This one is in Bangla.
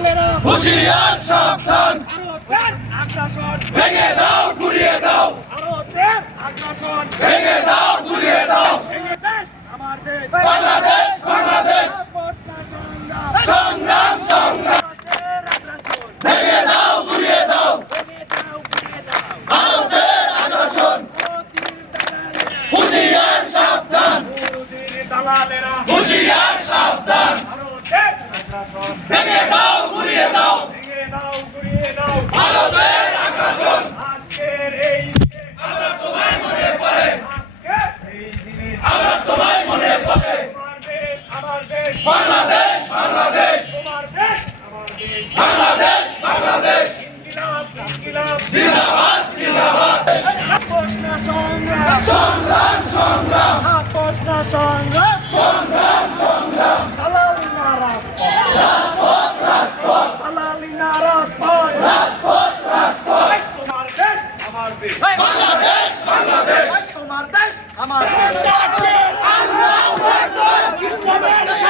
হুশিয়ার সাবধান। আগ্রাসন ভেঙে দাও গুড়িয়ে দাও। আগ্রাসন ভেঙে দাও গুড়িয়ে দাও। বাংলাদেশ বাংলাদেশ। সংগ্রাম সংগ্রাম। ভেঙে দাও গুড়িয়ে দাও। ভারতের আগ্রাসন। দালালেরা হুশিয়ার সাবধান। দালালেরা হুশিয়ার সাবধান ভেঙে দাও ঘুরিয়ে দাও ভারতের আগ্রাসন আজকের এই আমরা তোমায় মনে পড়ে আজকের এই দিনে আমরা তোমায় মনে পড়ে তোমার দেশ আমার দেশ বাংলাদেশ বাংলাদেশ। তোমার দেশ আমার দেশ বাংলাদেশ বাংলাদেশ। জিন্দাবাদ জিন্দাবাদ। সংগ্রাম সংগ্রাম। সংগ্রাম সংগ্রাম। সংগ্রাম আমার বাংলাদেশ বাংলাদেশ। তোমার দেশ আমার দেশ